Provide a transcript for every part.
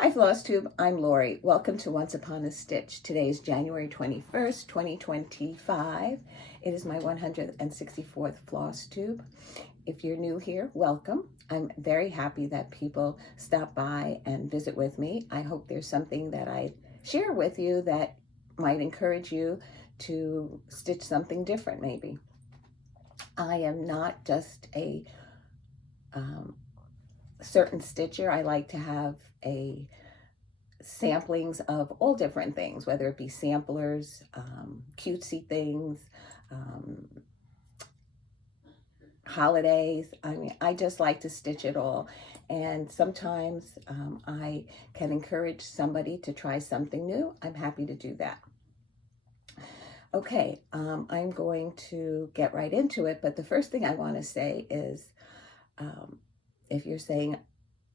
Hi Flosstube, I'm Lori. Welcome to Once Upon a Stitch. Today is January 21st, 2025. It is my 164th Flosstube. If you're new here, welcome. I'm very happy that people stop by and visit with me. I hope there's something that I share with you that might encourage you to stitch something different maybe. I am not just a certain stitcher. I like to have samplings of all different things, whether it be samplers, cutesy things, holidays. I mean, I just like to stitch it all. And sometimes I can encourage somebody to try something new. I'm happy to do that. Okay, I'm going to get right into it, but the first thing I want to say is if you're saying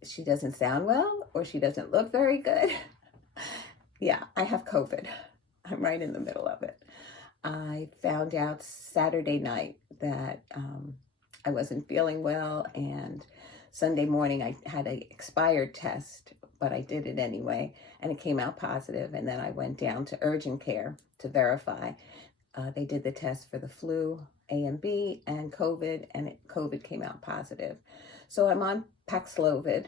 she doesn't sound well or she doesn't look very good, yeah, I have COVID. I'm right in the middle of it. I found out Saturday night that I wasn't feeling well, and Sunday morning I had an expired test, but I did it anyway, and it came out positive, and then I went down to urgent care to verify. They did the test for the flu, A and B, and COVID, and COVID came out positive. So I'm on Paxlovid,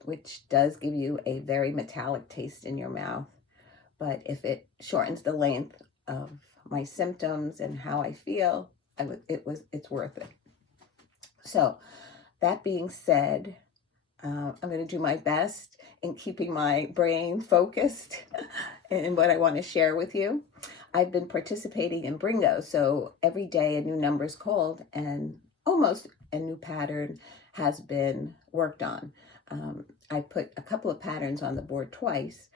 which does give you a very metallic taste in your mouth. But if it shortens the length of my symptoms and how I feel, it's worth it. So that being said, I'm going to do my best in keeping my brain focused in what I want to share with you. I've been participating in Bringo, so every day a new number is called and almost a new pattern has been worked on. I put a couple of patterns on the board twice,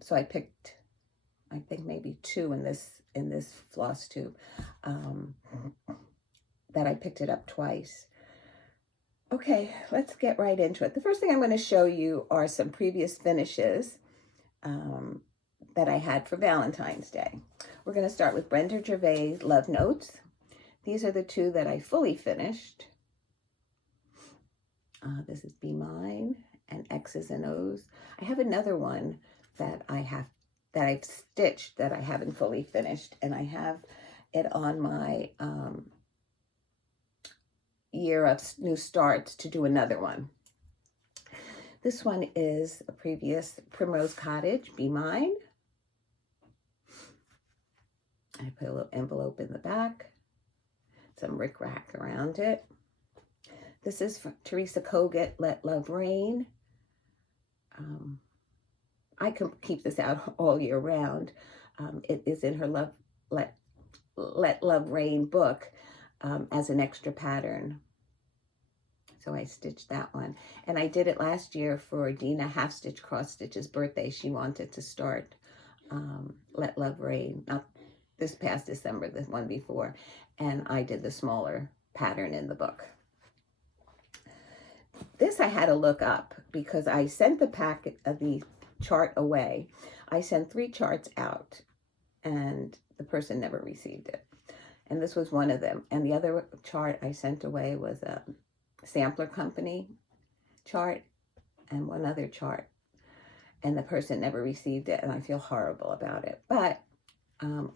so I picked, I think maybe two in this Flosstube, that I picked it up twice. Okay, let's get right into it. The first thing I'm going to show you are some previous finishes that I had for Valentine's Day. We're going to start with Brenda Gervais Love Notes. These are the two that I fully finished. This is Be Mine and X's and O's. I have another one that I've stitched that I haven't fully finished, and I have it on my year of new starts to do another one. This one is a previous Primrose Cottage, Be Mine. I put a little envelope in the back, some rickrack around it. This is from Teresa Kogut, Let Love Rain. I can keep this out all year round. It is in her Let Love Rain book as an extra pattern. So I stitched that one. And I did it last year for Dena Half Stitch Cross Stitch's birthday. She wanted to start Let Love Rain, not this past December, the one before. And I did the smaller pattern in the book. This I had to look up because I sent the chart away. I sent 3 charts out and the person never received it. And this was one of them. And the other chart I sent away was a sampler company chart and one other chart. And the person never received it, and I feel horrible about it. But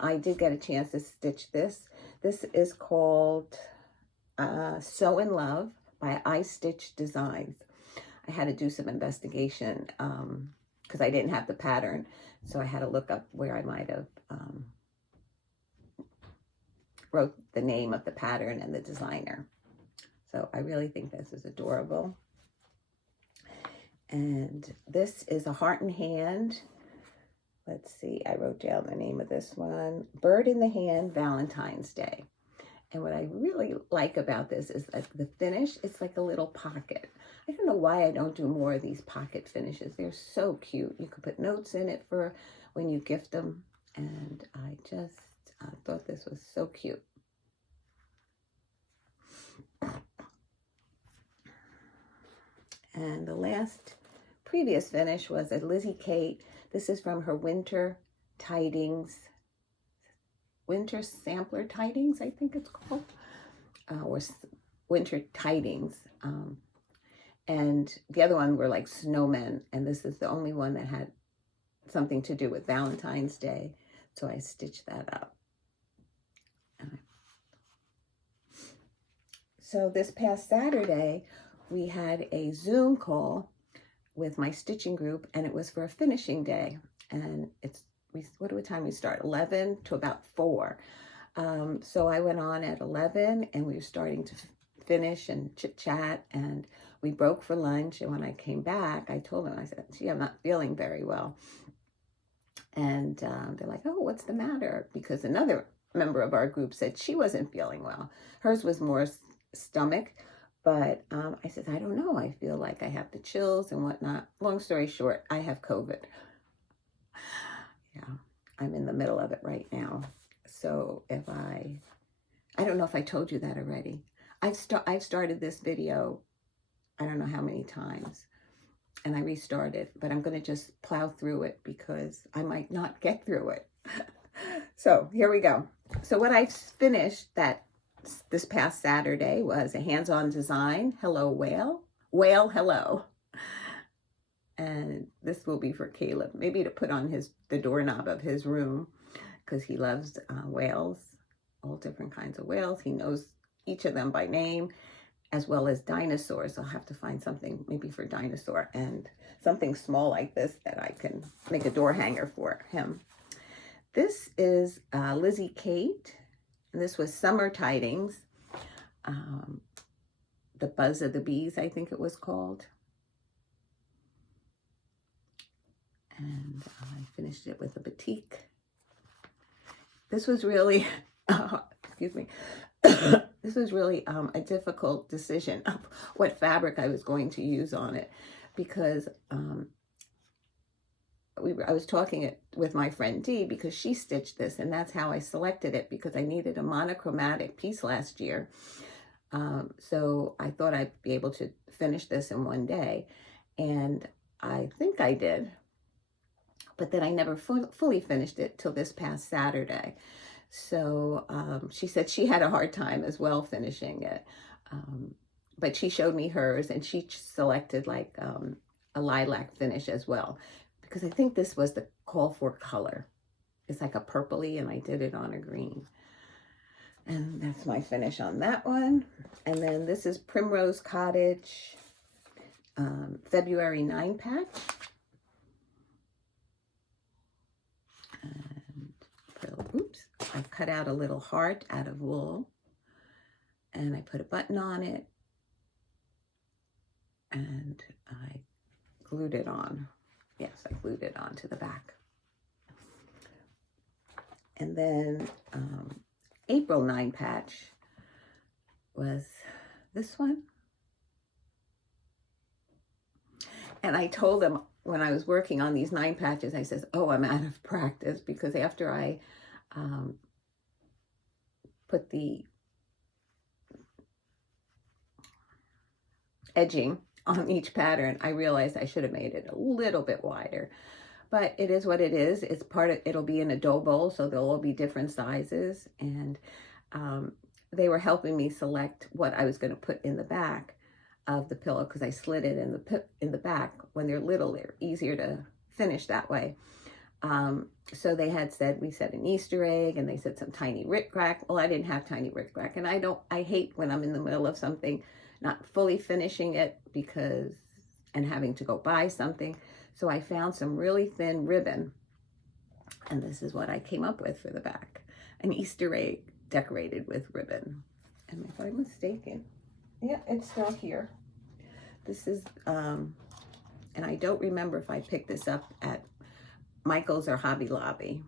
I did get a chance to stitch this. This is called So in Love by I Stitch Designs. I had to do some investigation because I didn't have the pattern, so I had to look up where I might have wrote the name of the pattern and the designer. So I really think this is adorable. And this is a heart in hand. Let's see, I wrote down the name of this one. Bird in the Hand, Valentine's Day. And what I really like about this is that the finish, it's like a little pocket. I don't know why I don't do more of these pocket finishes. They're so cute. You could put notes in it for when you gift them. And I just thought this was so cute. And the last previous finish was a Lizzie Kate. This is from her Winter Tidings, Winter Sampler Tidings, I think it's called, or Winter Tidings. And the other one were like snowmen, and this is the only one that had something to do with Valentine's Day, so I stitched that up. So this past Saturday, we had a Zoom call with my stitching group, and it was for a finishing day. And what time we start? 11 to about 4. So I went on at 11, and we were starting to finish and chit chat, and we broke for lunch. And when I came back, I told them, I said, gee, I'm not feeling very well. And they're like, oh, what's the matter? Because another member of our group said she wasn't feeling well. Hers was more stomach, but I said, I don't know. I feel like I have the chills and whatnot. Long story short, I have COVID. Yeah, I'm in the middle of it right now. So if I don't know if I told you that already. I've started this video, I don't know how many times, and I restarted, but I'm going to just plow through it because I might not get through it. So here we go. So what I finished this past Saturday was a hands-on design, Hello Whale. Whale, hello. And this will be for Caleb, maybe to put on the doorknob of his room, because he loves whales, all different kinds of whales. He knows each of them by name, as well as dinosaurs. I'll have to find something maybe for dinosaur, and something small like this that I can make a door hanger for him. This is Lizzie Kate, and this was Summer Tidings. The Buzz of the Bees, I think it was called. And I finished it with a batik. This was really, excuse me, this was really a difficult decision of what fabric I was going to use on it, because I was talking with my friend Dee, because she stitched this, and that's how I selected it, because I needed a monochromatic piece last year. So I thought I'd be able to finish this in one day, and I think I did. But then I never fully finished it till this past Saturday. So she said she had a hard time as well finishing it. But she showed me hers, and she selected like a lilac finish as well, because I think this was the call for color. It's like a purpley, and I did it on a green. And that's my finish on that one. And then this is Primrose Cottage February 9 patch. Oops, I cut out a little heart out of wool, and I put a button on it, and I glued it on. Yes, I glued it onto the back. And then April 9 patch was this one. And I told them when I was working on these 9 patches, I says, oh, I'm out of practice, because after I put the edging on each pattern, I realized I should have made it a little bit wider. But it is what it is. It's it'll be in a dough bowl, so they'll all be different sizes. And they were helping me select what I was going to put in the back of the pillow, because I slid it in the back. When they're little, they're easier to finish that way. So they had said, we said an Easter egg, and they said some tiny rick-rack. Well, I didn't have tiny rick-rack, and I hate when I'm in the middle of something, not fully finishing it, and having to go buy something. So I found some really thin ribbon, and this is what I came up with for the back. An Easter egg decorated with ribbon. And if I'm mistaken, yeah, it's still here. This is, and I don't remember if I picked this up at Michael's or Hobby Lobby.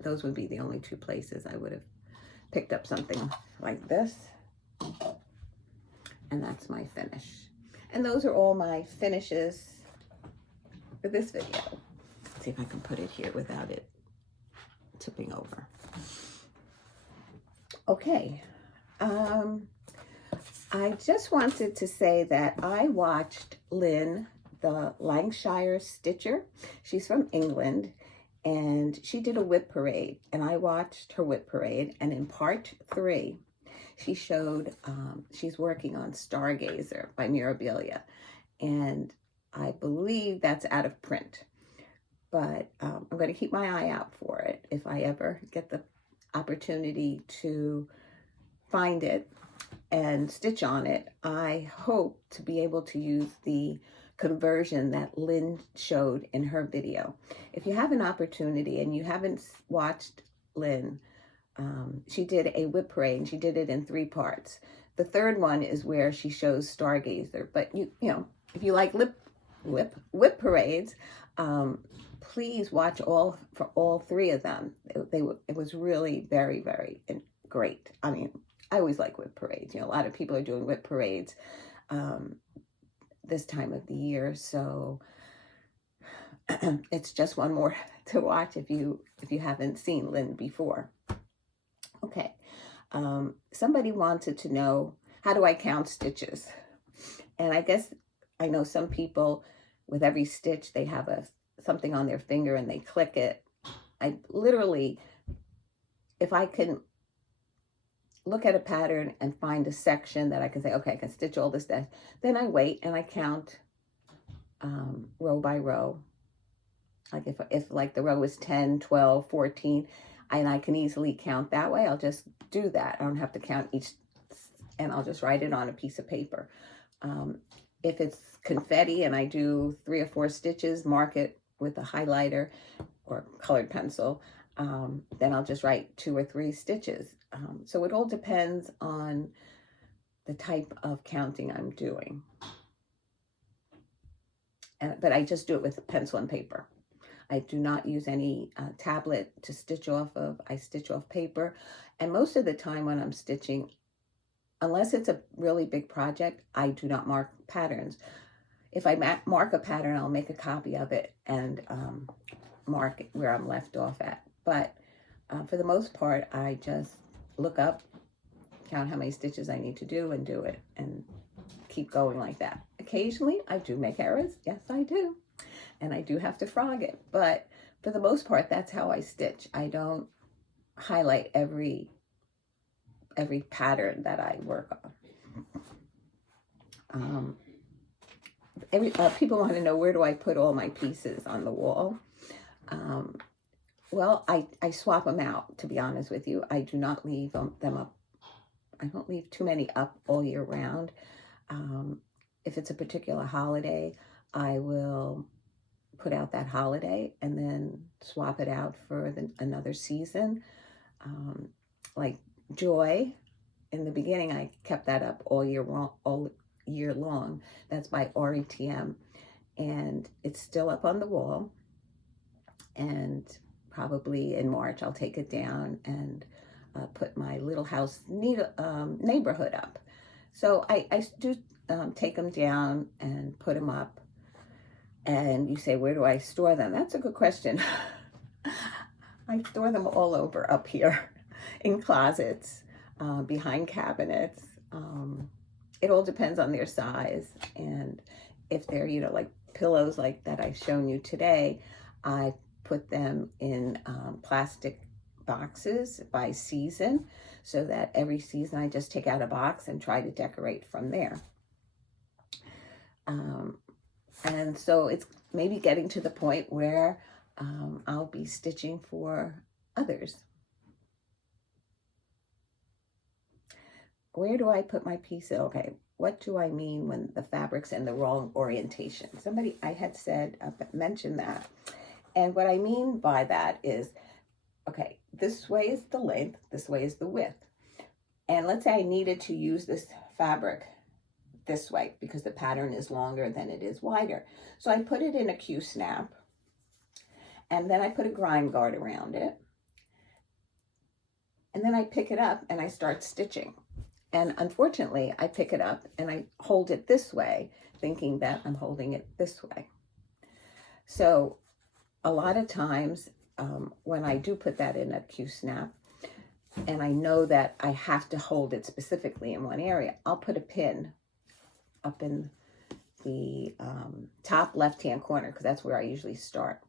Those would be the only 2 places I would have picked up something like this. And that's my finish. And those are all my finishes for this video. Let's see if I can put it here without it tipping over. Okay. I just wanted to say that I watched Lynn, the Lancashire Stitcher. She's from England, and she did a whip parade, and I watched her whip parade, and in part 3, she showed, she's working on Stargazer by Mirabilia, and I believe that's out of print, but I'm going to keep my eye out for it if I ever get the opportunity to find it and stitch on it. I hope to be able to use the conversion that Lynn showed in her video. If you have an opportunity and you haven't watched Lynn, she did a whip parade, and she did it in 3 parts. The third one is where she shows Stargazer, but you know, if you like whip parades, please watch all 3 of them. It was really very, very great. I mean, I always like whip parades. You know, a lot of people are doing whip parades this time of the year, so it's just one more to watch if you haven't seen Lynn before. Okay, somebody wanted to know, how do I count stitches? And I guess I know some people, with every stitch, they have something on their finger and they click it. I literally, if I can look at a pattern and find a section that I can say, okay, I can stitch all this stuff, then I wait and I count row by row. Like if like the row is 10, 12, 14, and I can easily count that way, I'll just do that. I don't have to count each, and I'll just write it on a piece of paper. If it's confetti and I do 3 or 4 stitches, mark it with a highlighter or colored pencil, then I'll just write 2 or 3 stitches. So it all depends on the type of counting I'm doing. But I just do it with pencil and paper. I do not use any tablet to stitch off of. I stitch off paper. And most of the time when I'm stitching, unless it's a really big project, I do not mark patterns. If I mark a pattern, I'll make a copy of it and mark where I'm left off at. But for the most part, I just look up, count how many stitches I need to do, and do it, and keep going like that. Occasionally, I do make errors. Yes, I do. And I do have to frog it. But for the most part, that's how I stitch. I don't highlight every pattern that I work on. People want to know, where do I put all my pieces on the wall? Well, I swap them out, to be honest with you. I do not leave them up. I don't leave too many up all year round. If it's a particular holiday, I will put out that holiday and then swap it out for another season. Like Joy, in the beginning, I kept that up all year long. That's by RETM, and it's still up on the wall. And probably in March, I'll take it down and put my little house neighborhood up. So I do take them down and put them up. And you say, where do I store them? That's a good question. I store them all over up here, in closets, behind cabinets. It all depends on their size. And if they're, you know, like pillows like that I've shown you today, I put them in plastic boxes by season, so that every season I just take out a box and try to decorate from there. And so it's maybe getting to the point where I'll be stitching for others. Where do I put my pieces? Okay, what do I mean when the fabric's in the wrong orientation? Somebody, I had said, mentioned that. And what I mean by that is, okay, this way is the length, this way is the width. And let's say I needed to use this fabric this way because the pattern is longer than it is wider. So I put it in a Q-snap, and then I put a grind guard around it. And then I pick it up and I start stitching. And unfortunately, I pick it up and I hold it this way, thinking that I'm holding it this way. So a lot of times when I do put that in a Q-snap, and I know that I have to hold it specifically in one area, I'll put a pin up in the top left-hand corner, because that's where I usually start.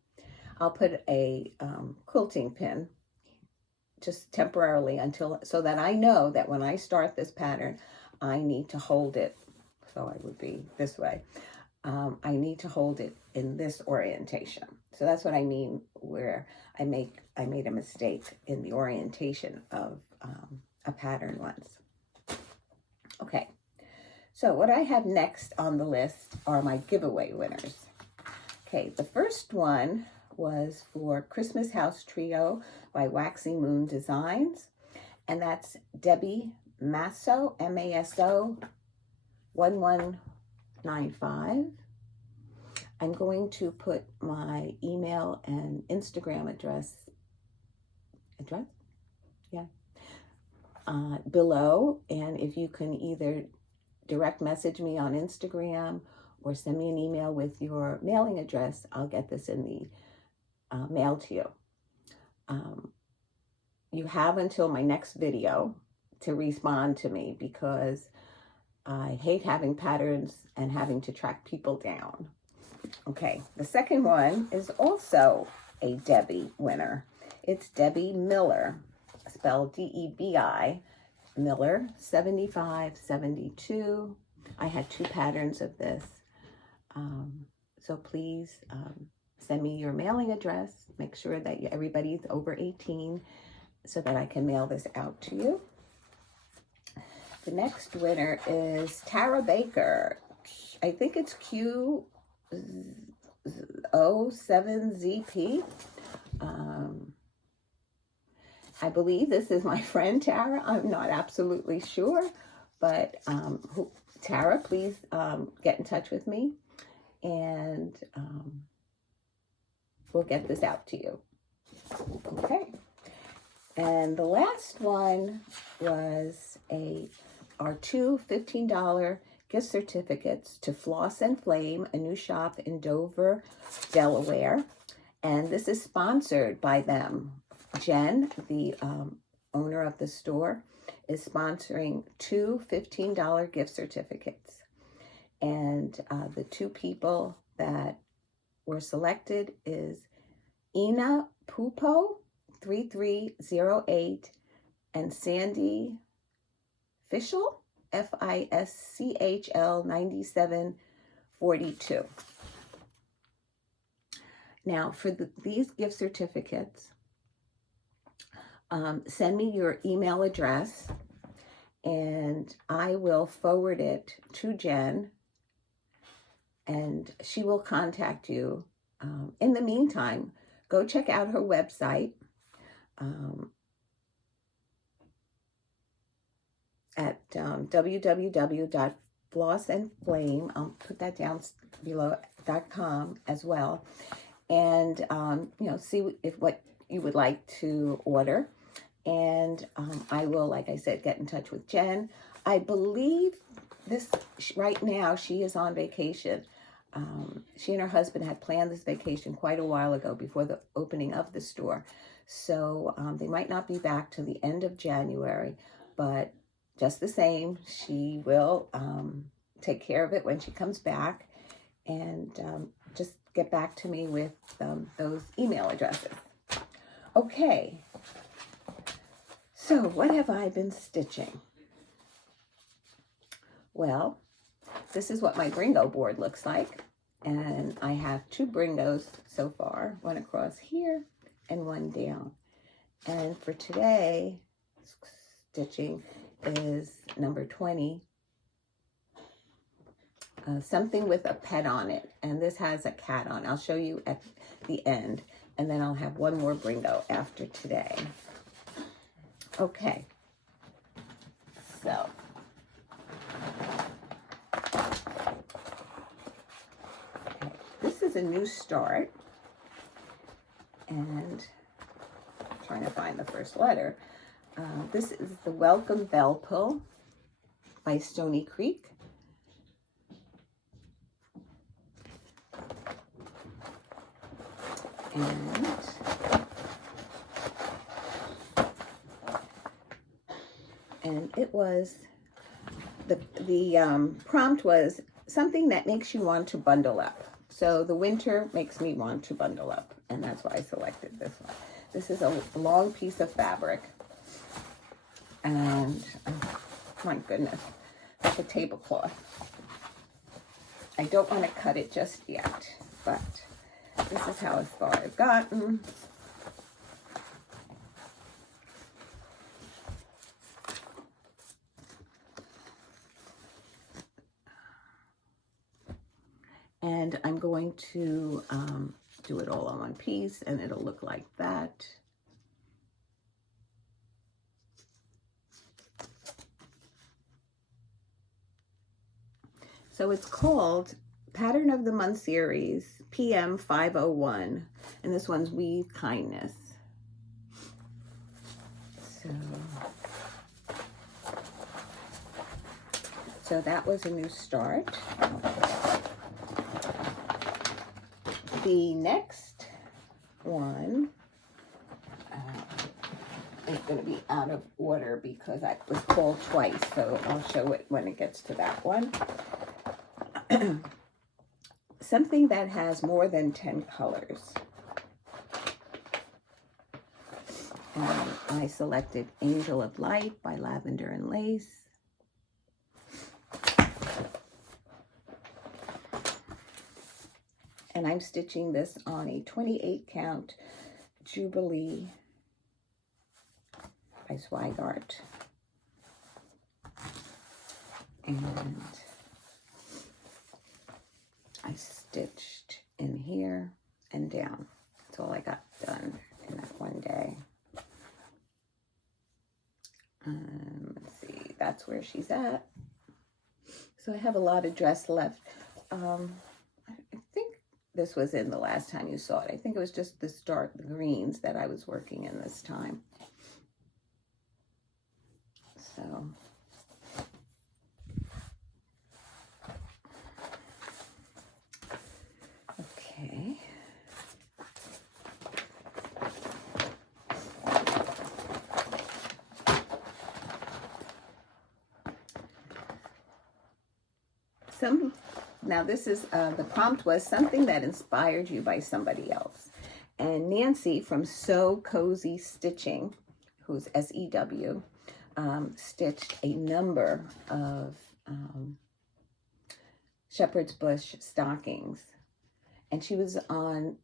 I'll put a quilting pin just temporarily until, so that I know that when I start this pattern, I need to hold it. So I would be this way. I need to hold it in this orientation. So that's what I mean where I made a mistake in the orientation of a pattern once. Okay, so what I have next on the list are my giveaway winners. Okay, the first one was for Christmas House Trio by Waxing Moon Designs, and that's Debbie Masso, M-A-S-O 1195. I'm going to put my email and Instagram address, below, and if you can either direct message me on Instagram or send me an email with your mailing address, I'll get this in the mail to you. You have until my next video to respond to me, because I hate having patterns and having to track people down. Okay, the second one is also a Debbie winner. It's Debbie Miller, spelled D-E-B-I, Miller 7572. I had 2 patterns of this. So please send me your mailing address. Make sure that everybody's over 18 so that I can mail this out to you. The next winner is Tara Baker. I think it's Q07ZP. I believe this is my friend Tara. I'm not absolutely sure, but Tara, please get in touch with me, and we'll get this out to you. Okay. And the last one was our 2 $15 gift certificates to Floss and Flame, a new shop in Dover, Delaware. And this is sponsored by them. Jen, the owner of the store, is sponsoring 2 $15 gift certificates. And the 2 people that were selected is Ina Pupo 3308 and Sandy Fischl, F-I-S-C-H-L 9742. Now, for these gift certificates, send me your email address, and I will forward it to Jen, and she will contact you. In the meantime, go check out her website at www.flossandflame, I'll put that down below, .com as well, and see what you would like to order. And I will, like I said, get in touch with Jen. I believe right now she is on vacation. She and her husband had planned this vacation quite a while ago, before the opening of the store. So they might not be back till the end of January, but just the same, she will take care of it when she comes back, and just get back to me with those email addresses. Okay, so what have I been stitching? Well, this is what my Bringo board looks like, and I have 2 Bringos so far, one across here and one down. And for today, stitching is number 20, something with a pet on it, and this has a cat on. I'll show you at the end, and then I'll have one more Bringo after today. Okay, so this is a new start, and I'm trying to find the first letter. This is the Welcome Bell Pull by Stony Creek. And it was, the prompt was something that makes you want to bundle up. So the winter makes me want to bundle up, and that's why I selected this one. This is a long piece of fabric. And, oh, my goodness, that's a tablecloth. I don't want to cut it just yet, but this is how far I've gotten. And I'm going to do it all on one piece, and it'll look like that. So it's called Pattern of the Month Series, PM 501, and this one's Weave Kindness. So that was a new start. The next one is going to be out of order because I was called twice, so I'll show it when it gets to that one. Something that has more than 10 colors. And I selected Angel of Light by Lavender and Lace. And I'm stitching this on a 28 count Jubilee by Swigart. And I stitched in here and down. That's all I got done in that one day. Let's see, that's where she's at. So I have a lot of dress left. I think this was in the last time you saw it. I think it was just this dark greens that I was working in this time. So okay. Now this is, the prompt was something that inspired you by somebody else. And Nancy from So Cozy Stitching, who's S-E-W, stitched a number of shepherd's bush stockings. And she was on,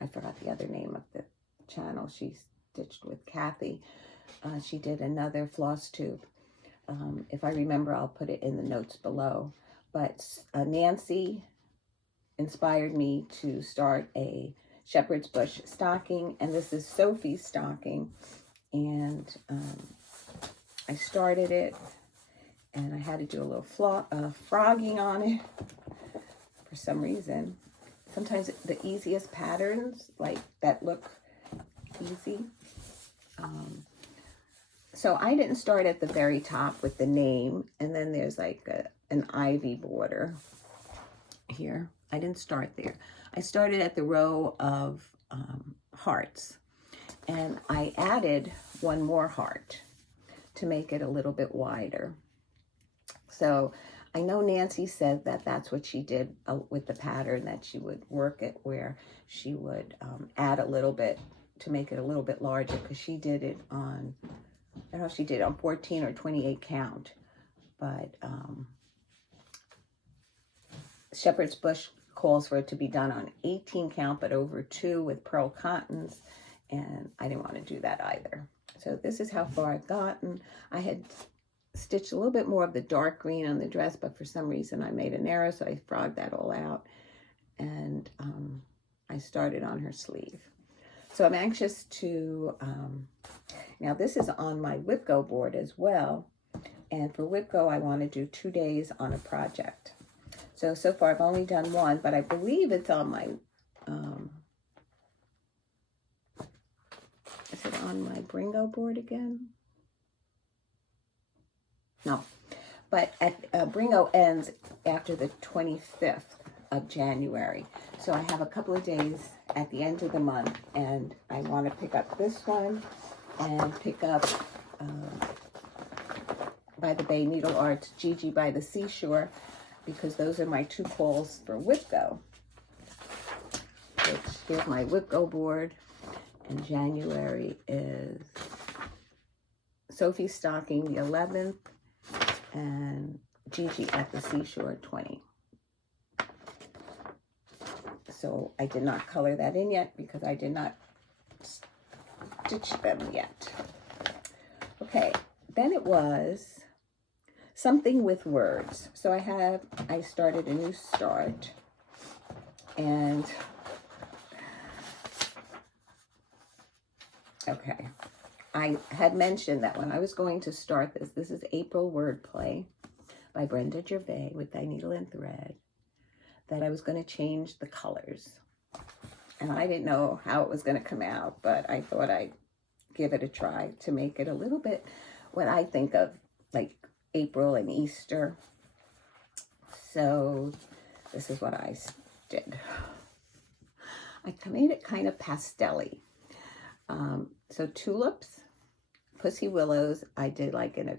I forgot the other name of the channel she stitched with, Kathy. She did another Flosstube. If I remember, I'll put it in the notes below. But Nancy inspired me to start a shepherd's bush stocking, and this is Sophie's stocking. And I started it, and I had to do a little frogging on it for some reason. Sometimes the easiest patterns, like that, look easy. So I didn't start at the very top with the name, and then there's like an ivy border here. I didn't start there. I started at the row of hearts, and I added one more heart to make it a little bit wider. So I know Nancy said that that's what she did with the pattern, that she would work it where she would add a little bit to make it a little bit larger, because she did it on, I don't know if she did it on 14 or 28 count, but shepherd's bush calls for it to be done on 18 count, but over 2 with pearl cottons, and I didn't want to do that either. So this is how far I've gotten. I had stitched a little bit more of the dark green on the dress, but for some reason I made an error, so I frogged that all out, and I started on her sleeve. So I'm anxious to, now this is on my WhipGo board as well, and for WhipGo I want to do 2 days on a project. So far I've only done one, but I believe it's on my, is it on my Bringo board again? No, but Bringo ends after the 25th of January. So I have a couple of days at the end of the month, and I want to pick up this one and pick up By the Bay Needle Arts, Gigi by the Seashore, because those are my 2 calls for WhipGo. Which, here's my WhipGo board. And January is Sophie's Stocking, the 11th, and Gigi at the Seashore, 20. So I did not color that in yet because I did not stitch them yet. Okay, then it was something with words. So I started a new start, and okay, I had mentioned that when I was going to start this is April Wordplay by Brenda Gervais with Thy Needle and Thread, that I was going to change the colors. And I didn't know how it was going to come out, but I thought I'd give it a try to make it a little bit what I think of like April and Easter. So this is what I did. I made it kind of pastel-y. So tulips, pussy willows, I did like in a,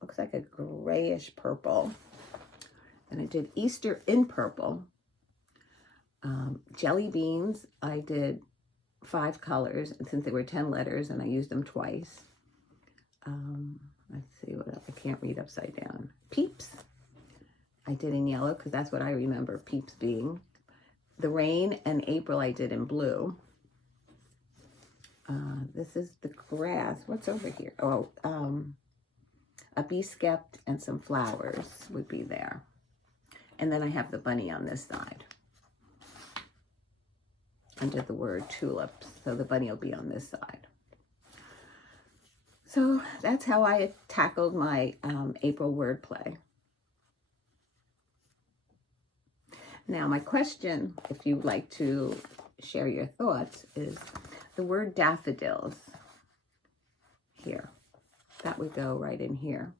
looks like a grayish purple. And I did Easter in purple. Jelly beans, I did 5 colors, and since they were 10 letters, and I used them twice. Let's see what else. I can't read upside down. Peeps, I did in yellow because that's what I remember Peeps being. The rain and April I did in blue. This is the grass. What's over here? Oh, a bee skept and some flowers would be there. And then I have the bunny on this side under the word tulips. So the bunny will be on this side. So that's how I tackled my April wordplay. Now my question, if you'd like to share your thoughts, is the word daffodils here. That would go right in here.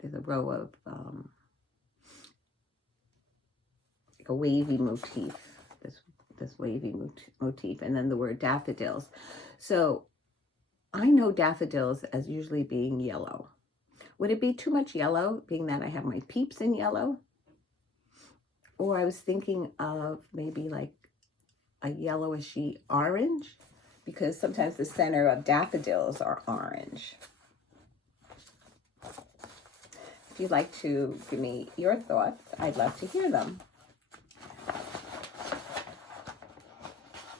There's a row of like a wavy motif, this wavy motif, and then the word daffodils. So I know daffodils as usually being yellow. Would it be too much yellow, being that I have my peeps in yellow? Or I was thinking of maybe like a yellowishy orange, because sometimes the center of daffodils are orange. If you'd like to give me your thoughts, I'd love to hear them.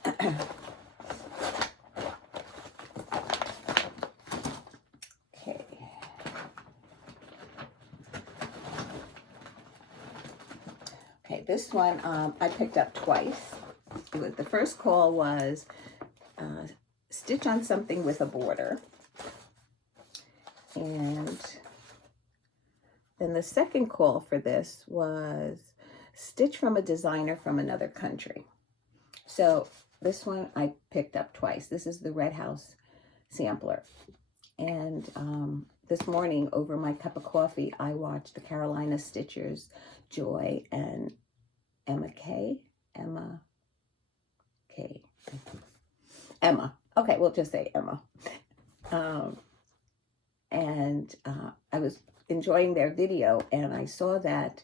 Okay. Okay, this one I picked up twice. The first call was stitch on something with a border. And then the second call for this was stitch from a designer from another country. So this one I picked up twice. This is the Red House sampler. And this morning over my cup of coffee, I watched the Carolina Stitchers, Joy and Emma. Okay, we'll just say Emma. I was enjoying their video, and I saw that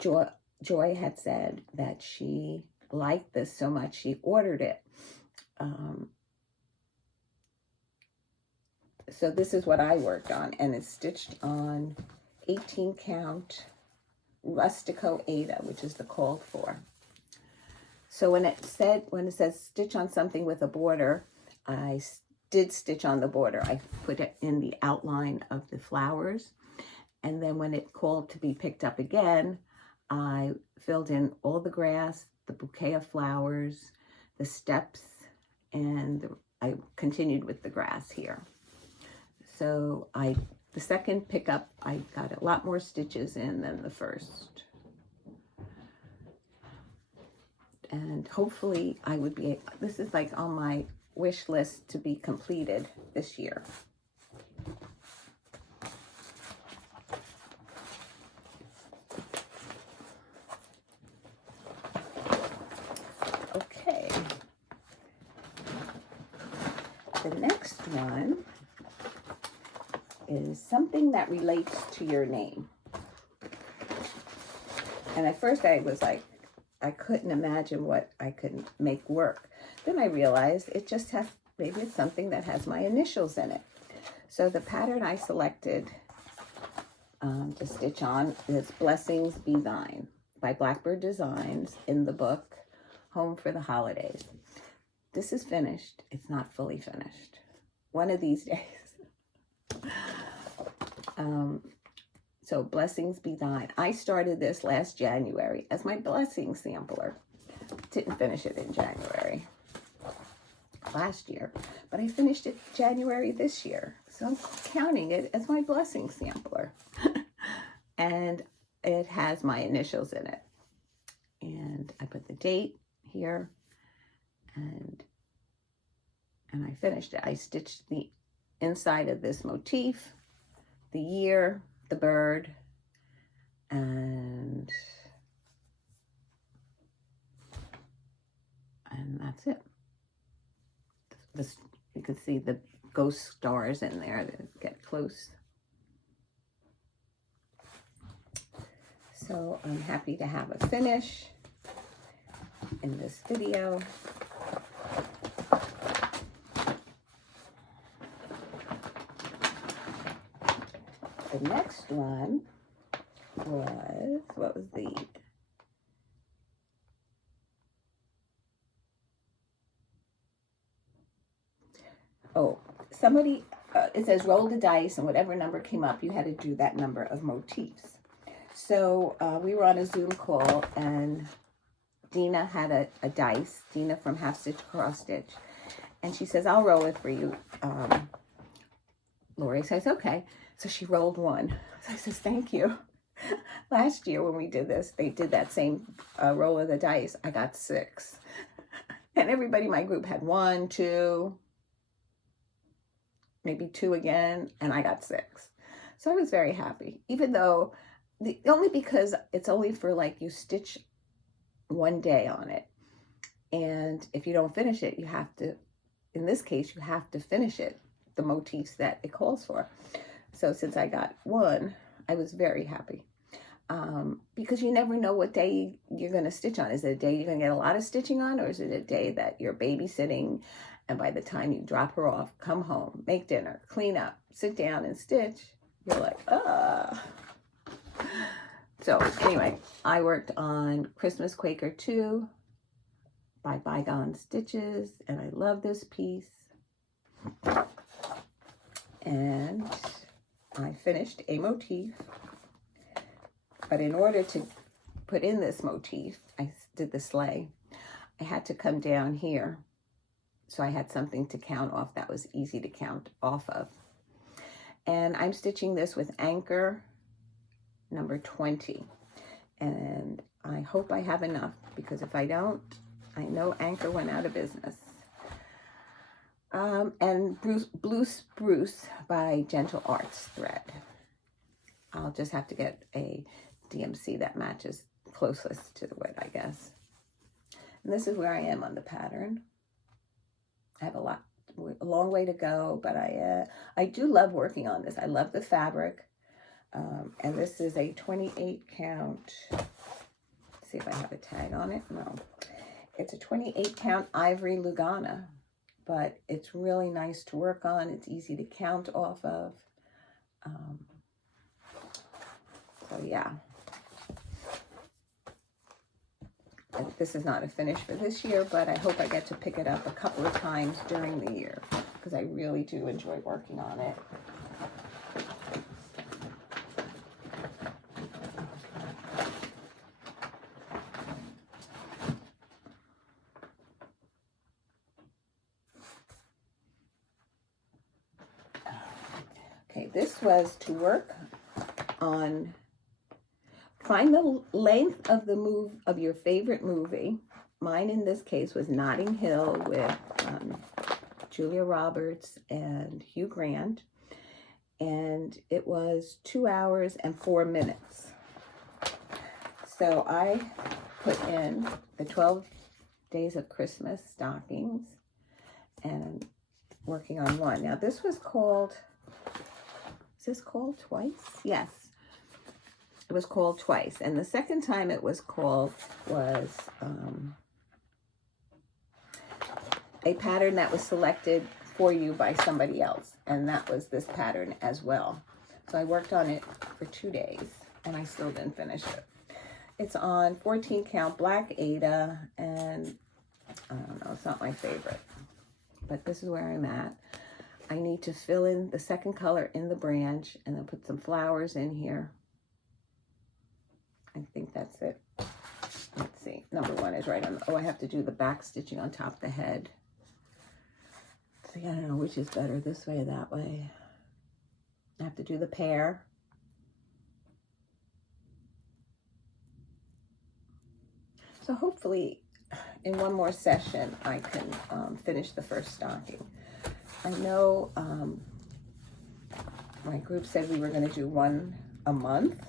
Joy had said that she liked this so much she ordered it. So this is what I worked on, and it's stitched on 18 count Rustico Aida, which is the called for. So when it says stitch on something with a border, I did stitch on the border. I put it in the outline of the flowers. And then when it called to be picked up again, I filled in all the grass, the bouquet of flowers, the steps, and I continued with the grass here. So the second pickup, I got a lot more stitches in than the first. And hopefully I would be, this is like on my wish list to be completed this year. Okay. The next one is something that relates to your name. And at first I was like, I couldn't imagine what I could make work. Then I realized it just has, maybe it's something that has my initials in it. So the pattern I selected to stitch on is Blessings Be Thine by Blackbird Designs in the book Home for the Holidays. This is finished. It's not fully finished. One of these days. So Blessings Be Thine. I started this last January as my blessing sampler. Didn't finish it in January last year, but I finished it January this year. So I'm counting it as my blessing sampler. And it has my initials in it. And I put the date here, and I finished it. I stitched the inside of this motif, the year, the bird, and that's it. This, you can see the ghost stars in there that get close. So I'm happy to have a finish in this video. The next one was, what was the, oh, somebody, it says roll the dice, and whatever number came up, you had to do that number of motifs. So we were on a Zoom call, and Dena had a dice, Dena from Half Stitch Cross Stitch, and she says, I'll roll it for you. Lori says, okay. So she rolled one. So I says, thank you. Last year when we did this, they did that same roll of the dice. I got 6. And everybody in my group had 1, 2, maybe 2 again, and I got 6. So I was very happy, even though, only because it's only for like you stitch one day on it. And if you don't finish it, you have to, in this case, you have to finish it, the motifs that it calls for. So since I got 1, I was very happy. Because you never know what day you're going to stitch on. Is it a day you're going to get a lot of stitching on, or is it a day that you're babysitting, and by the time you drop her off, come home, make dinner, clean up, sit down and stitch, you're like, ah. So anyway, I worked on Christmas Quaker 2 by Bygone Stitches, and I love this piece. And I finished a motif, but in order to put in this motif, I did the sleigh, I had to come down here. So I had something to count off that was easy to count off of. And I'm stitching this with anchor number 20. And I hope I have enough, because if I don't, I know anchor went out of business. And Blue Spruce by Gentle Arts thread. I'll just have to get a DMC that matches closest to the wood, I guess. And this is where I am on the pattern. I have a long way to go, but I do love working on this. I love the fabric. And this is a 28 count. Let's see if I have a tag on it. No. It's a 28 count ivory Lugana, but it's really nice to work on. It's easy to count off of. So yeah. This is not a finish for this year, but I hope I get to pick it up a couple of times during the year, because I really do enjoy working on it. Okay, this was to work on, find the length of the move of your favorite movie. Mine in this case was Notting Hill with Julia Roberts and Hugh Grant. And it was 2 hours and 4 minutes. So I put in the 12 Days of Christmas stockings and working on one. Now this was called, is this called Twice? Yes. It was called Twice. And the second time it was called was a pattern that was selected for you by somebody else, and that was this pattern as well. So I worked on it for 2 days, and I still didn't finish it. It's on 14 count black Aida, and I don't know, it's not my favorite, but this is where I'm at. I need to fill in the second color in the branch and then put some flowers in here. I think that's it. Let's see, number 1 is right on. Oh, I have to do the back stitching on top of the head. See, I don't know which is better, this way or that way. I have to do the pear. So hopefully in one more session I can finish the first stocking. I know my group said we were going to do 1 a month,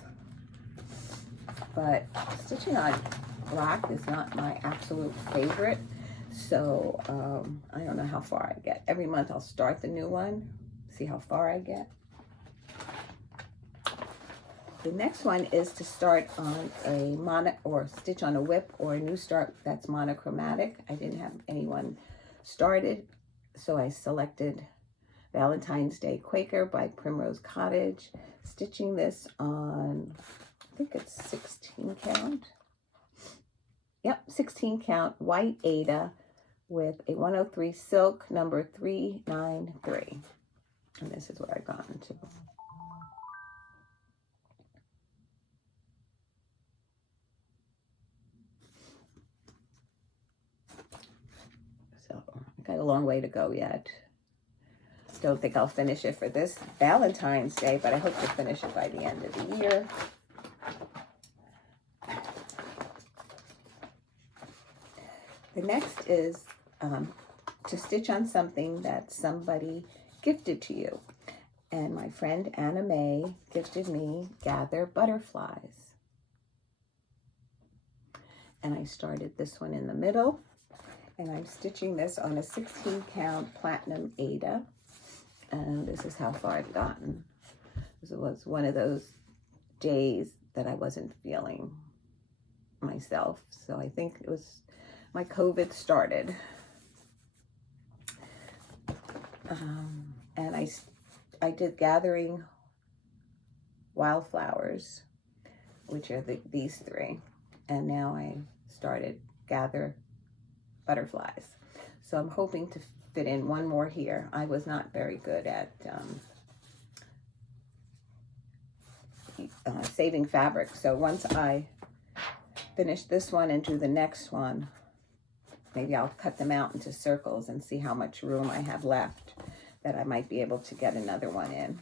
but stitching on black is not my absolute favorite, so I don't know how far I get. Every month I'll start the new one, see how far I get. The next one is to start on a stitch on a whip or a new start that's monochromatic. I didn't have anyone started, so I selected Valentine's Day Quaker by Primrose Cottage, stitching this on, I think it's 16 count. Yep, 16 count white Aida with a 103 silk number 393. And this is what I've gotten to. So I got a long way to go yet. Don't think I'll finish it for this Valentine's Day, but I hope to finish it by the end of the year. The next is to stitch on something that somebody gifted to you. And my friend Anna May gifted me Gather Butterflies. And I started this one in the middle, and I'm stitching this on a 16 count platinum Aida. And this is how far I've gotten. This was one of those days that I wasn't feeling myself. So I think it was my COVID started. And I did Gathering Wildflowers, which are these 3. And now I started Gather Butterflies. So I'm hoping to fit in one more here. I was not very good at saving fabric. So once I finish this one and do the next one, maybe I'll cut them out into circles and see how much room I have left that I might be able to get another one in.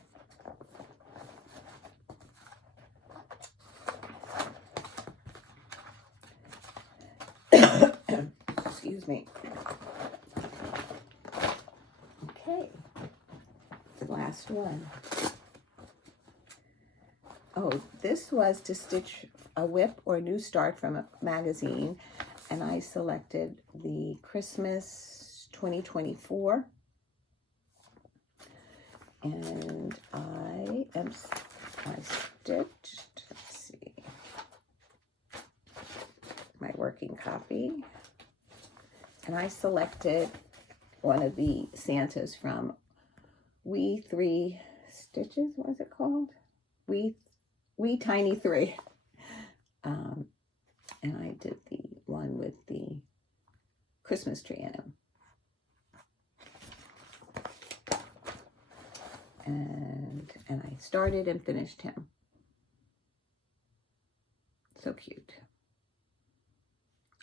Excuse me. Okay, the last one. Oh, this was to stitch a whip or a new start from a magazine, and I selected the Christmas 2024. And I stitched, let's see, my working copy, and I selected one of the Santas from We 3 Stitches. What is it called? We Tiny 3. And I did the one with the Christmas tree in him. And I started and finished him. So cute.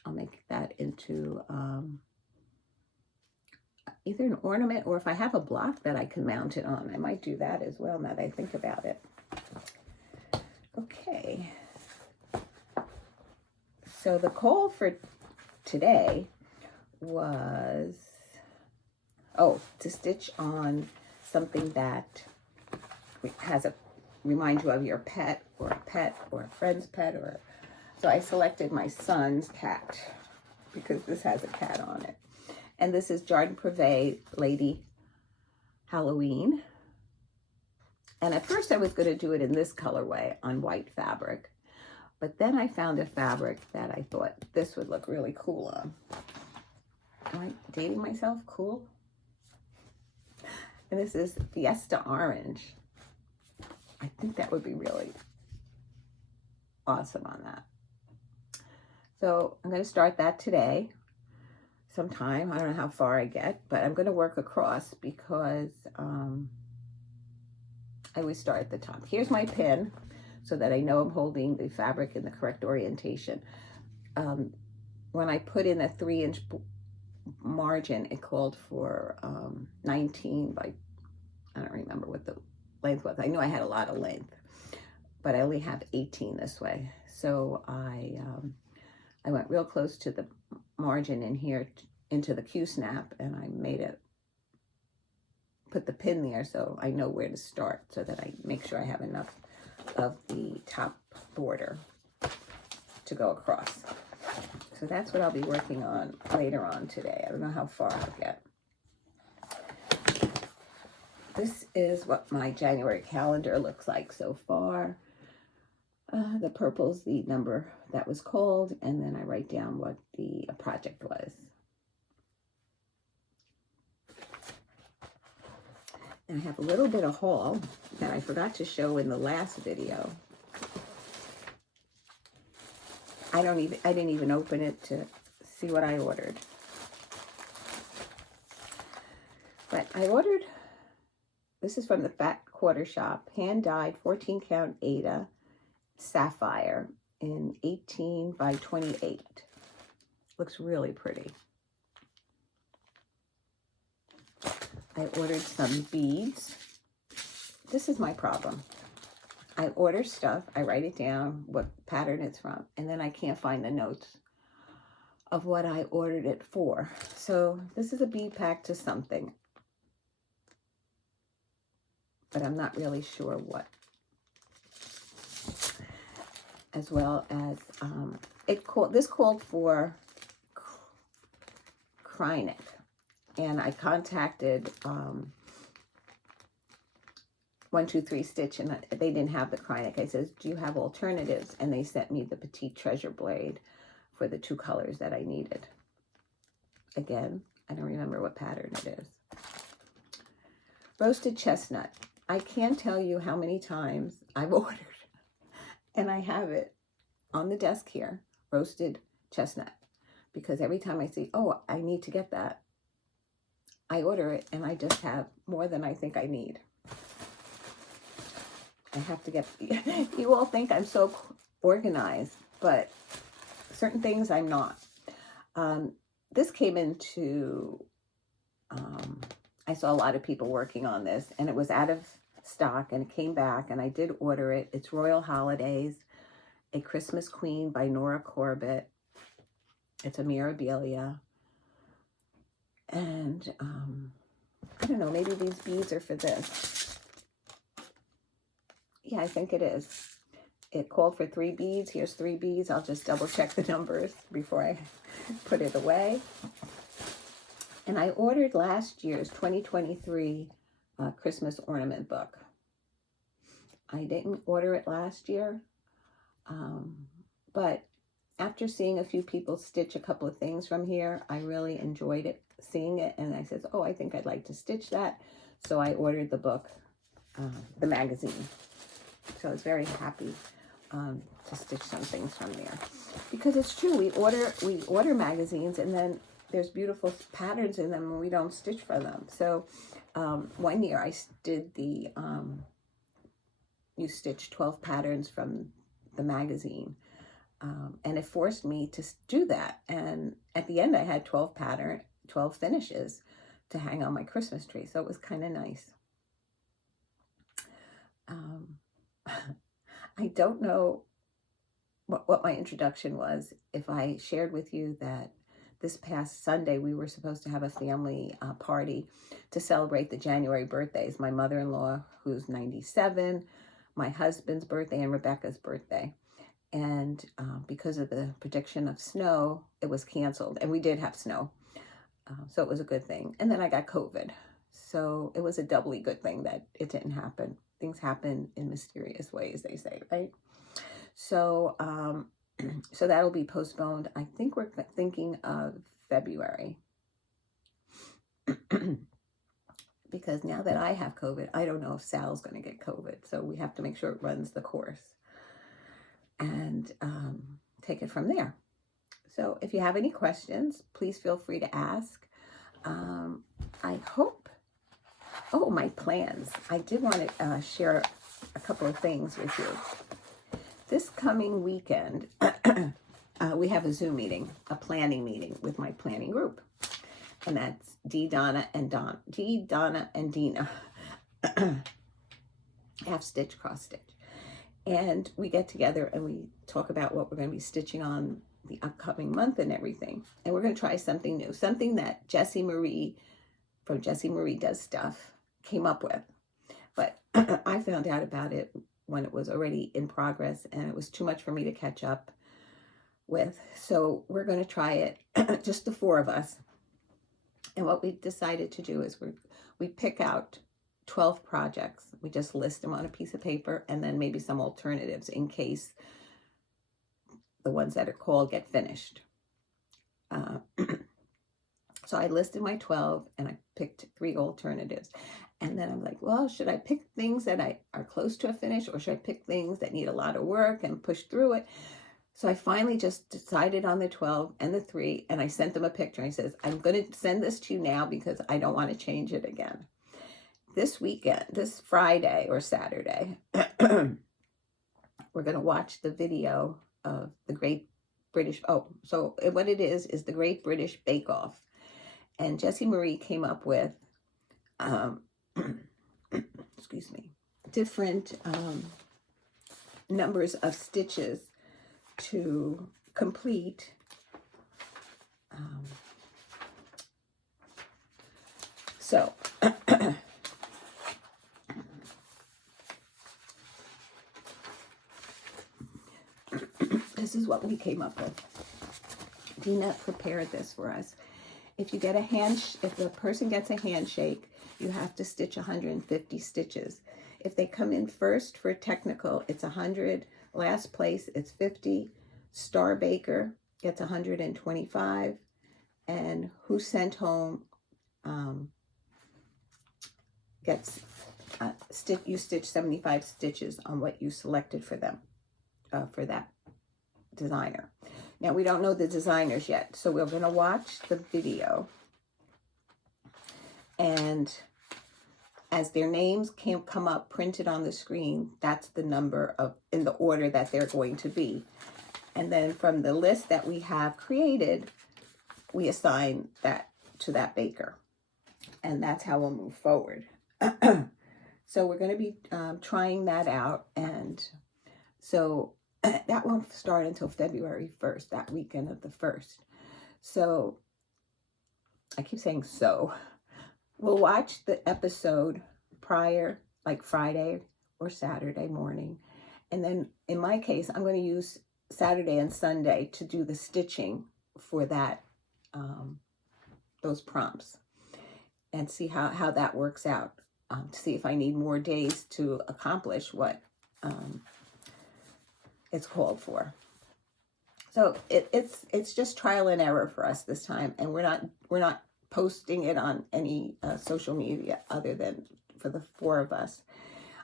I'll make that into either an ornament, or if I have a block that I can mount it on, I might do that as well now that I think about it. Okay. So the goal for today was, to stitch on something that remind you of your pet or a friend's pet, so I selected my son's cat because this has a cat on it. And this is Jardin Privé Lady Halloween. And at first I was going to do it in this colorway on white fabric, but then I found a fabric that I thought this would look really cool on. Am I dating myself? Cool. And this is Fiesta Orange. I think that would be really awesome on that. So I'm going to start that today sometime. I don't know how far I get, but I'm going to work across because I always start at the top. Here's my pin so that I know I'm holding the fabric in the correct orientation. When I put in a 3-inch margin, it called for 19 by, I don't remember what the length was. I knew I had a lot of length, but I only have 18 this way. So I went real close to the margin in here into the Q-snap, and I made it, put the pin there so I know where to start, so that I make sure I have enough of the top border to go across. So that's what I'll be working on later on today. I don't know how far I'll get. This is what my January calendar looks like so far. The purple's the number that was called, and then I write down what the project was. And I have a little bit of haul that I forgot to show in the last video. I didn't even open it to see what I ordered. But I ordered, this is from the Fat Quarter Shop, hand-dyed 14-count Aida Sapphire in 18 by 28. Looks really pretty. I ordered some beads. This is my problem. I order stuff, I write it down, what pattern it's from, and then I can't find the notes of what I ordered it for. So this is a bead pack to something, but I'm not really sure what. As well as, this called for Krynic. And I contacted 123 Stitch, and they didn't have the Krynic. I says, do you have alternatives? And they sent me the Petite Treasure Blade for the 2 colors that I needed. Again, I don't remember what pattern it is. Roasted chestnut. I can't tell you how many times I've ordered, and I have it on the desk here, roasted chestnut, because every time I see, oh, I need to get that, I order it, and I just have more than I think I need. I have to get, you all think I'm so organized, but certain things I'm not. This came into, I saw a lot of people working on this, and it was out of stock, and it came back, and I did order it. It's Royal Holidays, A Christmas Queen by Nora Corbett. It's a Mirabilia. And I don't know, maybe these beads are for this. Yeah, I think it is. It called for 3 beads. Here's 3 beads. I'll just double check the numbers before I put it away. And I ordered last year's 2023 Christmas ornament book. I didn't order it last year, but after seeing a few people stitch a couple of things from here, I really enjoyed it, seeing it, and I said, oh, I think I'd like to stitch that. So I ordered the book, the magazine. So I was very happy to stitch some things from there. Because it's true, we order magazines, and then there's beautiful patterns in them, and we don't stitch for them. So one year I did the, you stitch 12 patterns from the magazine. And it forced me to do that. And at the end, I had 12 finishes to hang on my Christmas tree. So it was kind of nice. I don't know what my introduction was. If I shared with you that this past Sunday, we were supposed to have a family party to celebrate the January birthdays. My mother-in-law, who's 97, my husband's birthday, and Rebecca's birthday. And because of the prediction of snow, it was canceled. And we did have snow. So it was a good thing. And then I got COVID. So it was a doubly good thing that it didn't happen. Things happen in mysterious ways, they say, right? So, so that'll be postponed. I think we're thinking of February. because now that I have COVID, I don't know if Sal's going to get COVID. So we have to make sure it runs the course and take it from there. So if you have any questions, please feel free to ask. I hope, oh, my plans. I did want to share a couple of things with you. This coming weekend, we have a Zoom meeting, a planning meeting with my planning group. And that's Dena and Dena. Half stitch, cross stitch. And we get together and we talk about what we're going to be stitching on the upcoming month and everything. And we're going to try something new, something that Jessie Marie from Jessie Marie Does Stuff came up with. But I found out about it when it was already in progress and it was too much for me to catch up with. So we're going to try it, just the four of us. And what we decided to do is we pick out 12 projects. We just list them on a piece of paper and then maybe some alternatives in case the ones that are called get finished. So I listed my 12 and I picked 3 alternatives. And then I'm like, well, should I pick things that are close to a finish or should I pick things that need a lot of work and push through it? So I finally just decided on the 12 and the 3, and I sent them a picture. I says, I'm going to send this to you now because I don't want to change it again. This weekend, this Friday or Saturday, we're going to watch the video of the Great British, so what it is the Great British Bake Off. And Jessie Marie came up with, excuse me, different numbers of stitches to complete so this is what we came up with. Dena prepared this for us. If you get if the person gets a handshake, you have to stitch 150 stitches. If they come in first for technical, it's 100. Last place, it's 50. Star Baker gets 125. And Who Sent Home gets, you stitch 75 stitches on what you selected for them, for that designer. Now, we don't know the designers yet, so we're going to watch the video. And as their names come up printed on the screen, that's the number in the order that they're going to be. And then from the list that we have created, we assign that to that baker. And that's how we'll move forward. So we're going to be trying that out. And so that won't start until February 1st, that weekend of the 1st. So I keep saying so. We'll watch the episode prior, like Friday or Saturday morning. And then in my case, I'm going to use Saturday and Sunday to do the stitching for that, those prompts, and see how that works out, to see if I need more days to accomplish what it's called for. So it's just trial and error for us this time, and we're not posting it on any social media other than for the 4 of us,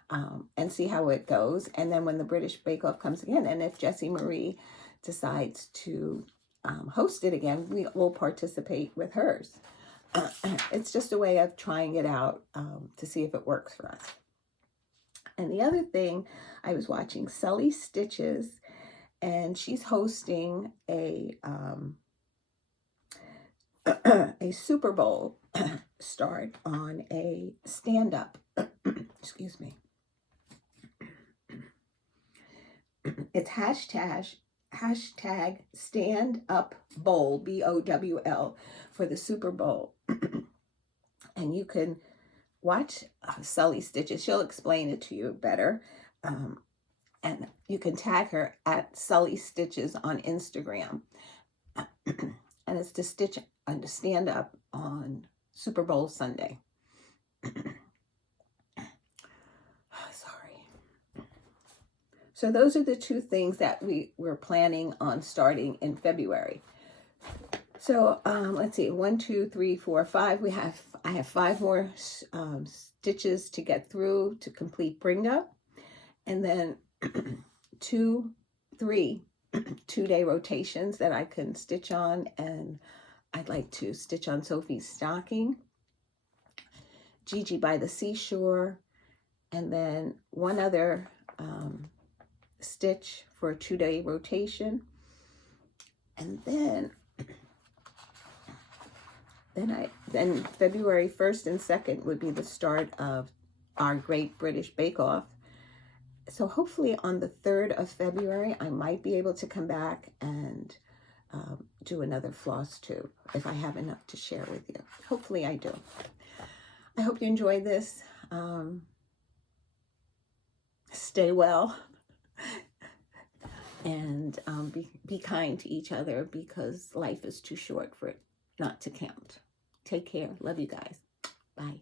and see how it goes. And then when the British Bake Off comes again, and if Jessie Marie decides to host it again, we will participate with hers. It's just a way of trying it out to see if it works for us. And the other thing, I was watching Sully Stitches, and she's hosting a Super Bowl start on a stand-up. Excuse me. It's hashtag stand up bowl, BOWL, for the Super Bowl. And you can watch Sully Stitches. She'll explain it to you better. And you can tag her at Sully Stitches on Instagram. And it's to stitch and to stand up on Super Bowl Sunday. Sorry. So those are the 2 things that we're planning on starting in February. So let's see, 1, 2, 3, 4, 5. I have 5 more stitches to get through to complete Bringo, and then 2, 3 2-day rotations that I can stitch on, and I'd like to stitch on Sophie's stocking, Gigi by the seashore, and then one other stitch for a 2-day rotation, and then February 1st and 2nd would be the start of our Great British Bake Off. So hopefully on the 3rd of February, I might be able to come back and do another Flosstube if I have enough to share with you. Hopefully I do. I hope you enjoyed this. Stay well. And be kind to each other, because life is too short for it not to count. Take care. Love you guys. Bye.